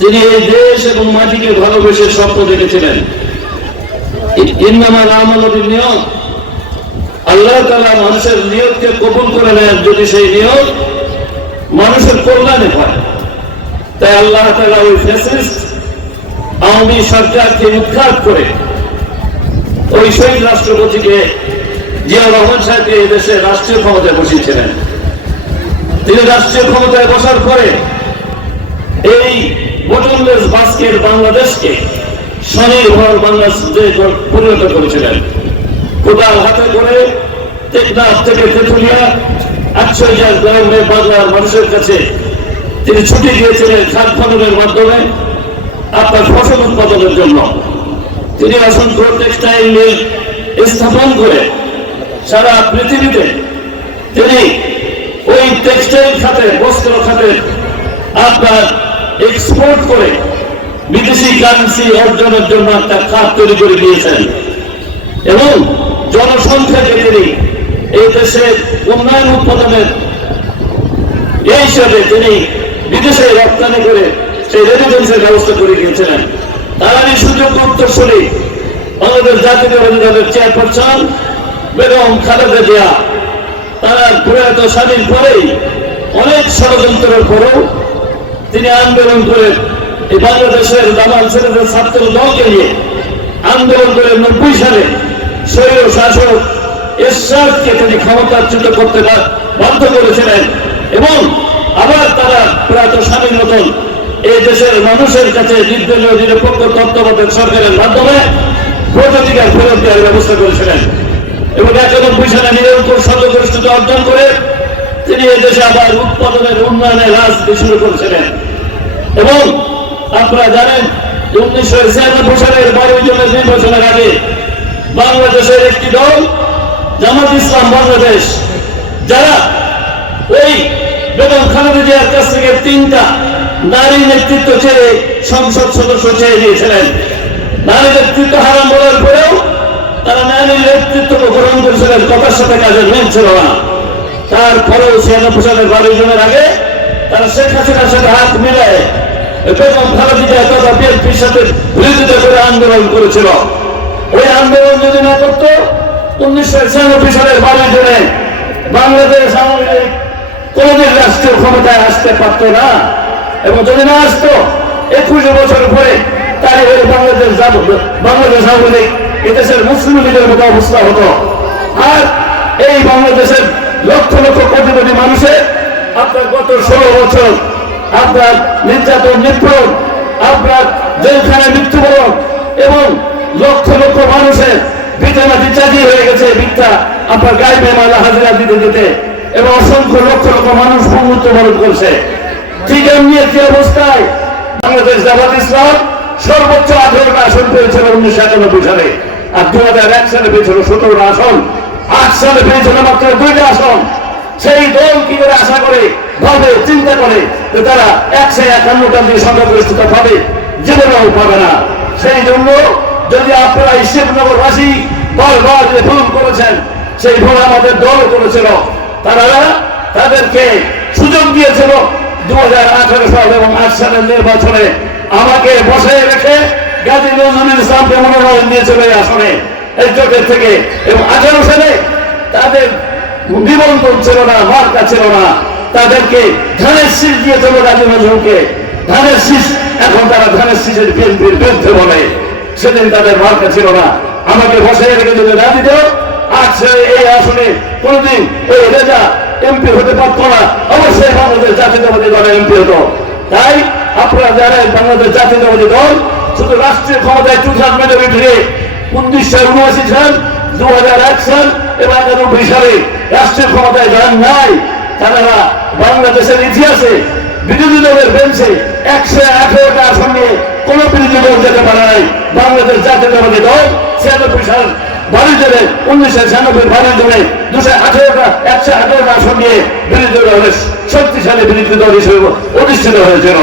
তিনি এই দেশ এবং মাটিকে ভালোবেসে স্বপ্ন দেখেছিলেন নিয়ম। আল্লাহ তালা মানুষের নিয়তকে কবুল করে নেন যদি সেই নিয়ত মানুষের কল্যাণে হয়। তাই আল্লাহ তালা ওই ফ্যাসিস্ট আওয়ামী সরকারকে উৎখাত করে ওই শহীদ রাষ্ট্রপতিকে জিয়া রহমান সাহেবকে এই দেশে রাষ্ট্রীয় ক্ষমতায় বসিয়েছিলেন। তিনি রাষ্ট্রীয় ক্ষমতায় বসার পরে এই বটনলেস বাস্কের বাংলাদেশকে স্বনির্ভর বাংলাদেশে পরিণত করেছিলেন। কোদাল হাতে করে টেকনাফ থেকে তেতুলিয়া একশো হাজার গ্রামে বাংলার মানুষের কাছে তিনি ছুটি দিয়েছিলেন খাদ খননের মাধ্যমে আপনার ফসল উৎপাদনের জন্য। তিনি অসংখ্য টেক্সটাইল মিল স্থাপন করে সারা পৃথিবীতে তিনি ওই টেক্সটাইল খাতে, বস্ত্র খাতে আপনার এক্সপোর্ট করে বিদেশি কারেন্সি অর্জনের জন্য একটা খাত তৈরি করে দিয়েছেন। এবং জনসংখ্যাকে তিনি, এই দেশের উন্নয়ন উৎপাদনের এই হিসেবে তিনি বিদেশে রপ্তানি করে সেই রেমিটেন্সের ব্যবস্থা করে গিয়েছিলেন তারই সুযোগ্য উত্তরসূরি বাংলাদেশ জাতীয়তাবাদী দলের চেয়ারপারসন বেগম খালেদা জিয়া, তারা প্রয়াত স্বাধীন পরেই অনেক ষড়যন্ত্রের পরেও তিনি আন্দোলন করে এই বাংলাদেশের দামাল ছেলেদের ছাত্র দলকে নিয়ে আন্দোলন করে নব্বই সালে স্বৈর শাসক এরশাদকে তিনি ক্ষমতাচ্যুত করতে বাধ্য করেছিলেন এবং আবার তারা প্রয়াত স্বামীর মতন এই দেশের মানুষের কাছে নির্দলীয়, নিরপেক্ষ তত্ত্বাবধায়ক সরকারের মাধ্যমে ভোটাধিকার ফেরত দেওয়ার ব্যবস্থা করেছিলেন। এবং একানব্বই সালে নিরঙ্কুশ সর্বগরিষ্ঠতা অর্জন করে তিনি এই দেশে আবার উৎপাদনের উন্নয়নের রাজনীতি শুরু করেছিলেন। এবং আপনারা জানেন যে উনিশশো ছিয়ানব্বই সালের বারোই জনের নির্বাচনের আগে বাংলাদেশের একটি দল, জামাত ইসলাম বাংলাদেশ, যারা ওই বেগম খালেদা জিয়ার কাছ থেকে তিনটা নারী নেতৃত্ব ছেড়ে সংসদ সদস্য ছেড়ে দিয়েছিলেন নারী নেতৃত্ব হারাম বলার পরেও তারা নারীর নেতৃত্ব গ্রহণ করেছিলেন, কথার সাথে কাজের মিল ছিল না। তারপরেও ছিয়ানব্বই সালের বারোই জনের আগে তারা শেখ হাসিনার সাথে হাত মিলায় বেগম খালেদা জিয়া তথা বিএনপির সাথে বিরোধিতা করে আন্দোলন করেছিল। ওই আন্দোলন যদি না করতো, উনিশশো ছিয়ানব্বই সালের বারোই জনে বাংলাদেশ আওয়ামী লীগ কোনদিন রাষ্ট্রীয় ক্ষমতায় আসতে পারত না। এবং যদি না আসতো, একুশে বছর পরে তাই ওই বাংলাদেশ বাংলাদেশ আওয়ামী লীগ এদেশের মুসলিম লীগের মতো অবস্থা হতো। আর এই বাংলাদেশের লক্ষ লক্ষ কোটি কোটি মানুষের আপনার গত ষোলো বছর, আপনার নির্যাতন, নিপীড়ন, আপনার জেলখানায় মৃত্যুবরণ এবং লক্ষ লক্ষ মানুষের বিছানাটি চাঁদি হয়ে গেছে ভিক্ষা আপনার গায়ে বেমালা হাজিরা দিতে দিতে এবং অসংখ্য লক্ষ লক্ষ মানুষ মৃত্যুবরণ করছে। ঠিক এমনি একটি অবস্থায় বাংলাদেশ জামাত ইসলাম সর্বোচ্চ আঠারোটা আসন পেয়েছিল উনিশশো একানব্বই সালে আর দু হাজার এক সালে পেয়েছিল সতেরোটা আসন, আট সালে পেয়েছিল মাত্র দুইটা আসন। সেই দল কি করে আশা করে, ভাবে, চিন্তা করে যে তারা একশো একান্নটা দিয়ে সংখ্যাগরিষ্ঠতা পাবে, জীবনেও পাবে না। সেই জন্য যদি আপনারা শিবনগরবাসী বারবার যে ভুল করেছেন, সেই ভুল আমাদের দল করেছিল। তারা তাদেরকে সুযোগ দিয়েছিল দু হাজার আঠারো সাল এবং আট সালের নির্বাচনে আমাকে বসে রেখে গাজী নজরুল ইসলামকে মনোনয়ন দিয়েছিল এই আসনে, এই জোটের থেকে। এবং আঠারো সালে তাদের নিবন্ধন ছিল না মার্কা ছিল না। তাদেরকে ধানের শীষ দিয়েছিল গাজী নজরুলকে। ধানের শীষ, এখন তারা ধানের শীষের বিএনপির বিরুদ্ধে বলে। সেদিন তাদের মার্কা ছিল না। আমাকে বসে রেখে যদি না দিত, আজ সে এই আসনে কোনদিন ওই রেজা এমপি হতে পারতো না। অবশ্যই বাংলাদেশ জাতীয়তাবাদী দলের এমপি হতো। তাই আপনারা যারা বাংলাদেশ জাতীয়তাবাদী দল শুধু রাষ্ট্রীয় ক্ষমতায় টু মেজরিটি উনিশশো উনআশি সাল দু হাজার এক সাল এবং একানব্বই সালে রাষ্ট্রের ক্ষমতায় যান নাই, তারা বাংলাদেশের ইতিহাসে বিরোধী দলের বেঞ্চে একশো আঠেরোটা আসন নিয়ে কোন বিরোধী দল যেতে পারে নাই। বাংলাদেশ জাতীয়তাবাদী দল ছিয়ানব্বই সাল বারো জনে উনিশশো ছিয়ানব্বই বারো জনে দুশো আঠেরোটা, একশো আঠারোটা আসন নিয়ে বিরোধী দলের শক্তিশালী বিরোধী দল হিসেবে প্রতিষ্ঠিত হয়েছিল।